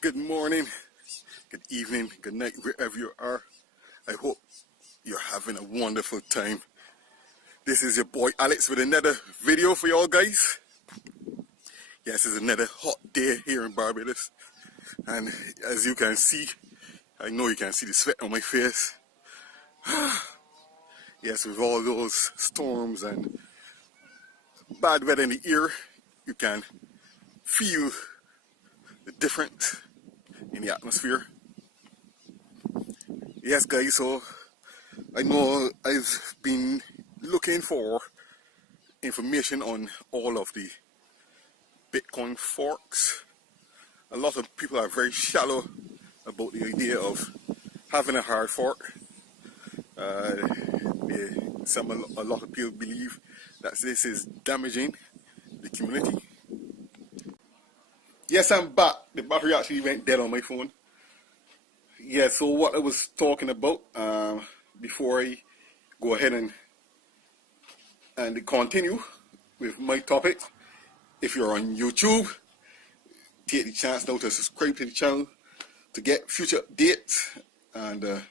Good morning, good evening, good night, wherever you are. I hope you're having a wonderful time. This is your boy Alex with another video for y'all guys. Yes, it's another hot day here in Barbados. And as you can see, I know you can see the sweat on my face. Yes, with all those storms and bad weather in the air, you can feel the difference in the atmosphere. Yes guys, so I know I've been looking for information on all of the Bitcoin forks. A lot of people are very shallow about the idea of having a hard fork. A lot of people believe that this is damaging the community. Yes, I'm back. The battery actually went dead on my phone. Yeah, so what I was talking about before I go ahead and continue with my topic. If you're on YouTube, take the chance now to subscribe to the channel to get future updates. And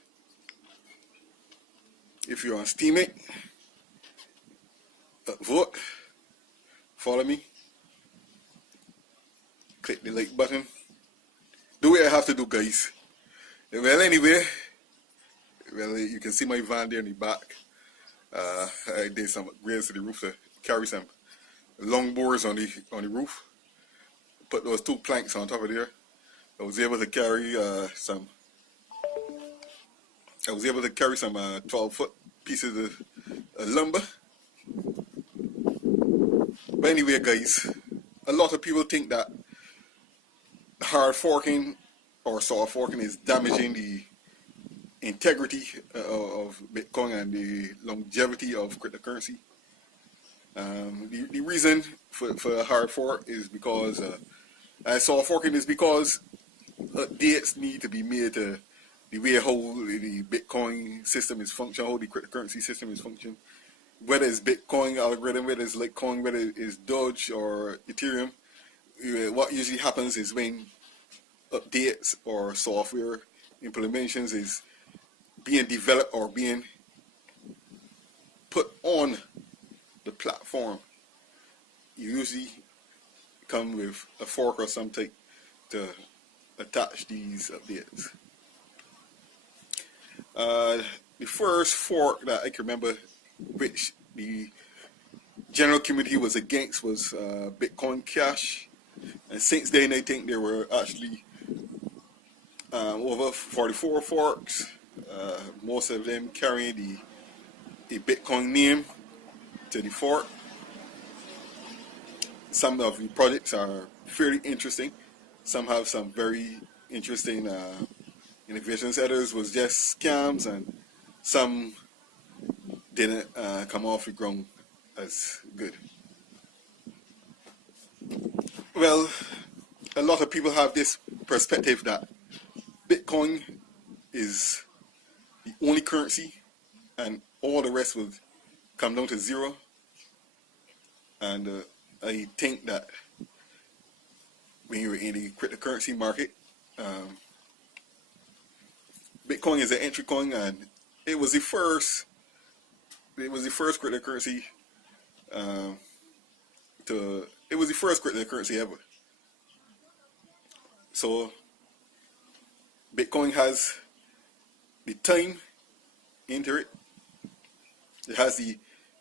if you're on Steemit, vote, follow me, click the like button. Do what I have to do, guys. Well, anyway, you can see my van there in the back. I did some upgrades to the roof to carry some long boards on the roof. Put those two planks on top of there. I was able to carry some 12-foot pieces of lumber. But anyway, guys, a lot of people think that hard forking or soft forking is damaging the integrity of Bitcoin and the longevity of cryptocurrency. The reason for a hard fork is because soft forking is because updates need to be made to the way how the Bitcoin system is functioning, how the cryptocurrency system is functioning. Whether it's Bitcoin algorithm, whether it's Litecoin, whether it's Doge or Ethereum, what usually happens is when updates or software implementations is being developed or being put on the platform, you usually come with a fork or something to attach these updates. The first fork that I can remember which the general community was against was Bitcoin Cash. And since then I think there were actually over 44 forks, most of them carrying the Bitcoin name to the fork. Some of the projects are fairly interesting. Some have some very interesting innovations. Others was just scams, and some didn't come off the ground as good. Well, a lot of people have this perspective that Bitcoin is the only currency and all the rest will come down to zero. And I think that when you're in the cryptocurrency market, Bitcoin is an entry coin, and it was the first cryptocurrency it was the first cryptocurrency ever. So Bitcoin has the time into it. It has the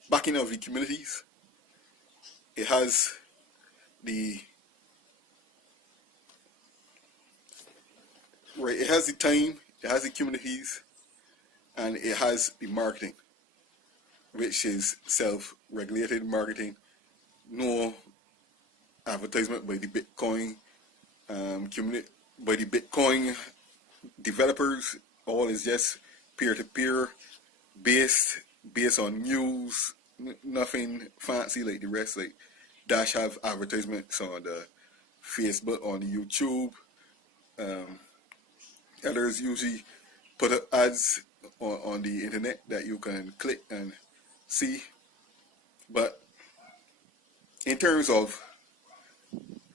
backing of the communities. It has the it has the time, it has the communities, and it has the marketing, which is self-regulated marketing. No advertisement by the Bitcoin community, by the Bitcoin developers. All is just peer-to-peer based on news. Nothing fancy like the rest. Like Dash have advertisements on the Facebook, on the YouTube. Others usually put up ads on the internet that you can click and see. But in terms of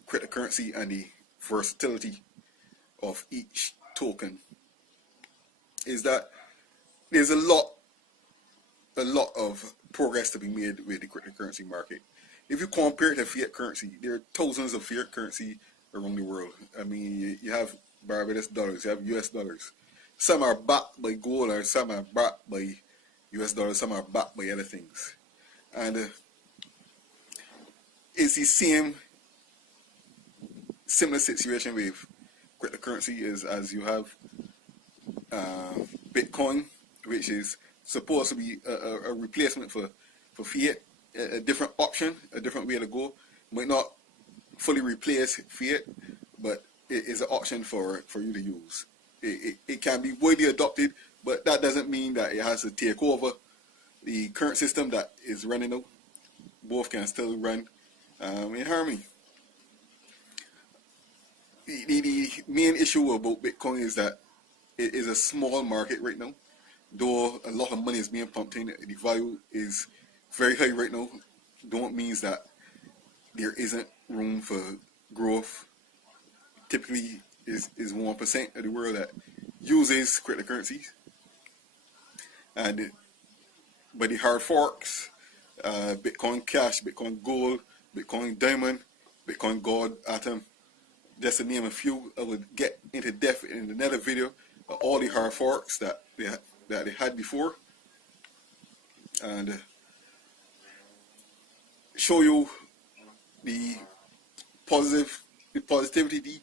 cryptocurrency and the versatility of each token is that there's a lot of progress to be made with the cryptocurrency market. If you compare it to fiat currency, there are thousands of fiat currency around the world. I mean, you have Barbados dollars, you have US dollars. Some are backed by gold, or some are backed by US dollars, some are backed by other things. And it's the similar situation with cryptocurrency is as you have Bitcoin, which is supposed to be a replacement for fiat, a different option, a different way to go. Might not fully replace fiat, but it is an option for you to use. It can be widely adopted, but that doesn't mean that it has to take over the current system that is running now. Both can still run in harmony. The main issue about Bitcoin is that it is a small market right now. Though a lot of money is being pumped in, the value is very high right now. Don't means that there isn't room for growth. Typically is 1% of the world that uses cryptocurrencies. And by the hard forks, Bitcoin Cash, Bitcoin Gold, Bitcoin Diamond, Bitcoin Gold Atom, just to name a few. I would get into depth in another video of all the hard forks that they had before, and show you the positivity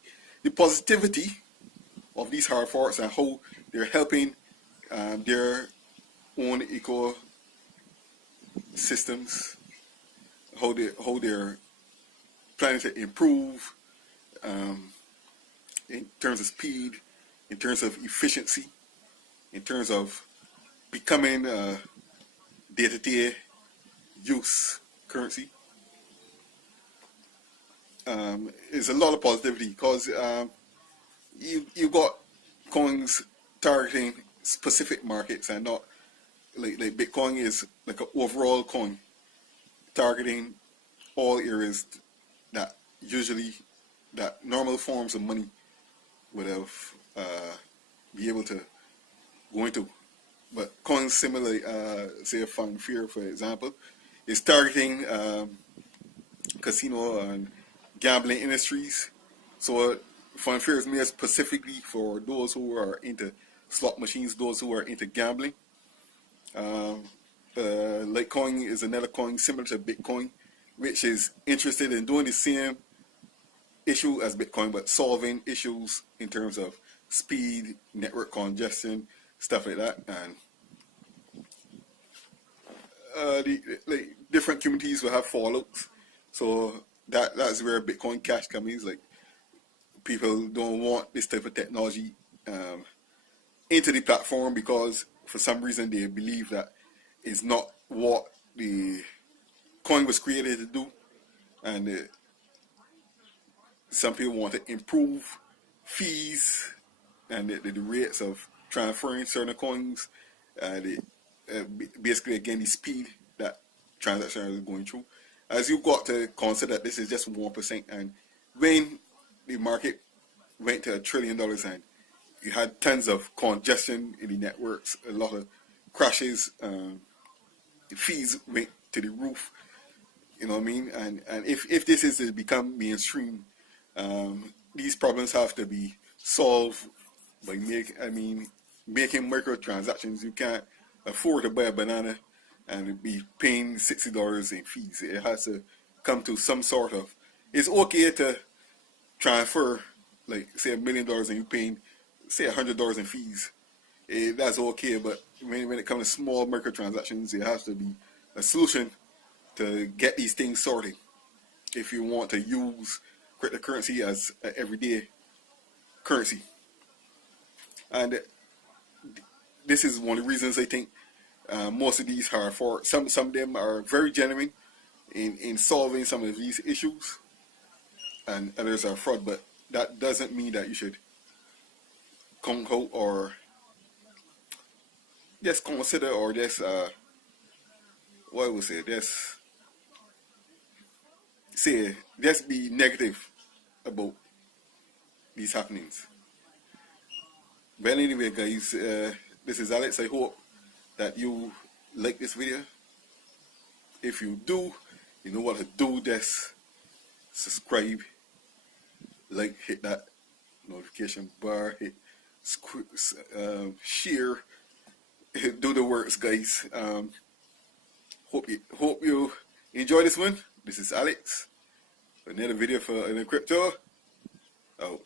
of these hard forks and how they're helping their own ecosystems, how they're planning to improve in terms of speed, in terms of efficiency, in terms of becoming day-to-day use currency. It's a lot of positivity because you got coins targeting specific markets and not like Bitcoin is like an overall coin targeting all areas that normal forms of money would have be able to go into. But coins similarly, say Funfair for example, is targeting casino and gambling industries. So Funfair is made specifically for those who are into slot machines, those who are into gambling. Litecoin is another coin similar to Bitcoin, which is interested in doing the same issue as Bitcoin, but solving issues in terms of speed, network congestion, stuff like that. And the different communities will have fallouts. So that's where Bitcoin Cash comes in. Like, people don't want this type of technology into the platform because for some reason they believe that it's not what the coin was created to do, and some people want to improve fees and the rates of transferring certain coins, basically again the speed that transactions are going through. As you got to consider that this is just 1%, and when the market went to $1 trillion and you had tons of congestion in the networks, a lot of crashes, the fees went to the roof. You know what I mean? And if this is to become mainstream, these problems have to be solved by making microtransactions. You can't afford to buy a banana and be paying $60 in fees. It has to come to some sort of. It's okay to transfer, like say $1 million and you paying say $100 in fees. That's okay, but when it comes to small microtransactions, it has to be a solution to get these things sorted if you want to use cryptocurrency as an everyday currency. And this is one of the reasons I think most of these are for some of them are very genuine in solving some of these issues, and others are fraud. But that doesn't mean that you should come out or just consider or just what I would say, just be negative about these happenings. But anyway, guys, this is Alex. I hope that you like this video. If you do, you know what to do. Just subscribe, like, hit that notification bar, hit share, do the works, guys. Hope you enjoy this one. This is Alex. Another video for an crypto. Out.